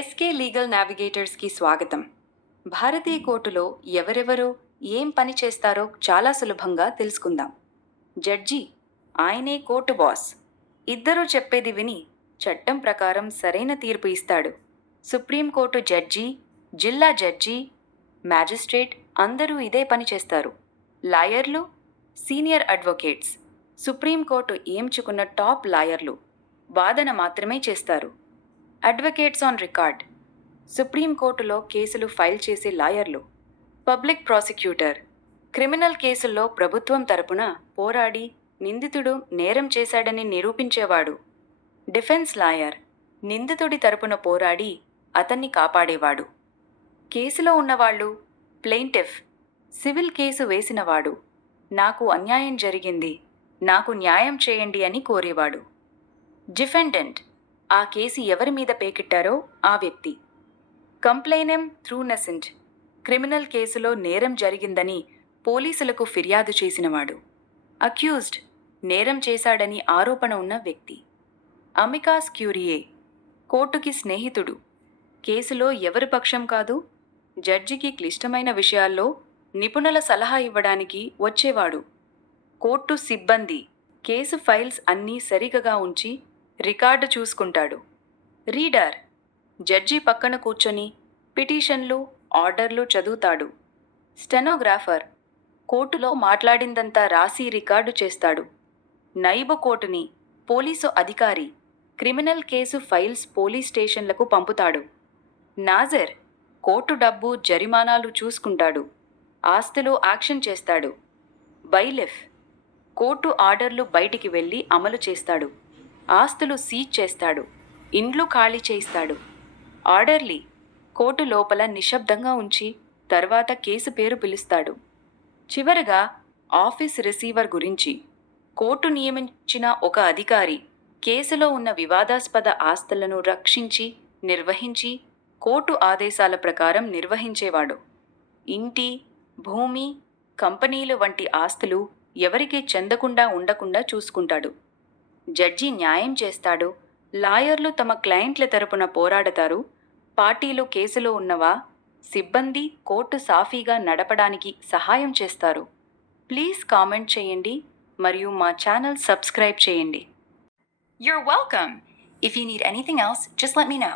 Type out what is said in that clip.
SK legal నావిగేటర్స్కి స్వాగతం. భారతీయ కోర్టులో ఎవరెవరు ఏం పని చేస్తారో చాలా సులభంగా తెలుసుకుందాం. జడ్జి, ఆయనే కోర్టు బాస్. ఇద్దరూ చెప్పేది విని చట్టం ప్రకారం సరైన తీర్పు ఇస్తాడు. సుప్రీంకోర్టు జడ్జి, జిల్లా జడ్జి, మ్యాజిస్ట్రేట్ అందరూ ఇదే పని చేస్తారు. లాయర్లు, సీనియర్ అడ్వకేట్స్, సుప్రీంకోర్టు ఏయించుకున్న టాప్ లాయర్లు వాదన మాత్రమే చేస్తారు. అడ్వకేట్స్ ఆన్ రికార్డ్, సుప్రీంకోర్టులో కేసులు ఫైల్ చేసే లాయర్లు. పబ్లిక్ ప్రాసిక్యూటర్, క్రిమినల్ కేసుల్లో ప్రభుత్వం తరపున పోరాడి నిందితుడు నేరం చేశాడని నిరూపించేవాడు. డిఫెన్స్ లాయర్, నిందితుడి తరపున పోరాడి అతన్ని కాపాడేవాడు. కేసులో ఉన్నవాళ్ళు ప్లెయింటిఫ్, సివిల్ కేసు వేసినవాడు, నాకు అన్యాయం జరిగింది, నాకు న్యాయం చేయండి అని కోరేవాడు. డిఫెండెంట్, ఆ కేసు ఎవరి మీద పేకిట్టారో ఆ వ్యక్తి. కంప్లైనెమ్ థ్రూనెసెంట్, క్రిమినల్ కేసులో నేరం జరిగిందని పోలీసులకు ఫిర్యాదు చేసినవాడు. అక్యూజ్డ్, నేరం చేశాడని ఆరోపణ ఉన్న వ్యక్తి. అమికాస్ క్యూరియే, కోర్టుకి స్నేహితుడు, కేసులో ఎవరి పక్షం కాదు, జడ్జికి క్లిష్టమైన విషయాల్లో నిపుణుల సలహా ఇవ్వడానికి వచ్చేవాడు. కోర్టు సిబ్బంది, కేసు ఫైల్స్ అన్నీ సరిగగా ఉంచి రికార్డు చూసుకుంటాడు. రీడర్, జడ్జి పక్కన కూర్చొని పిటిషన్లు, ఆర్డర్లు చదువుతాడు. స్టెనోగ్రాఫర్, కోర్టులో మాట్లాడిందంతా రాసి రికార్డు చేస్తాడు. నైబు కోర్టుని, పోలీసు అధికారి, క్రిమినల్ కేసు ఫైల్స్ పోలీస్ స్టేషన్లకు పంపుతాడు. నాజర్, కోర్టు డబ్బు, జరిమానాలు చూసుకుంటాడు. ఆస్తులు యాక్షన్ చేస్తాడు. బైలిఫ్, కోర్టు ఆర్డర్లు బయటికి వెళ్ళి అమలు చేస్తాడు. ఆస్తులు సీజ్ చేస్తాడు. ఇండ్లు ఖాళీ చేయిస్తాడు. ఆర్డర్లీ, కోర్టు లోపల నిశ్శబ్దంగా ఉంచి తర్వాత కేసు పేరు పిలుస్తాడు. చివరగా ఆఫీస్ రిసీవర్ గురించి, కోర్టు నియమించిన ఒక అధికారి కేసులో ఉన్న వివాదాస్పద ఆస్తులను రక్షించి నిర్వహించి కోర్టు ఆదేశాల ప్రకారం నిర్వహించేవాడు. ఇంటి, భూమి, కంపెనీలు వంటి ఆస్తులు ఎవరికీ చెందకుండా ఉండకుండా చూసుకుంటాడు. జడ్జి న్యాయం చేస్తాడు. లాయర్లు తమ క్లయింట్ల తరపున పోరాడతారు. పార్టీలు కేసులో ఉన్నవా, సిబ్బంది కోర్టు సాఫీగా నడపడానికి సహాయం చేస్తారు. ప్లీజ్ కామెంట్ చేయండి మరియు మా ఛానల్ సబ్స్క్రైబ్ చేయండి. You're welcome. If you need anything else, just let me know.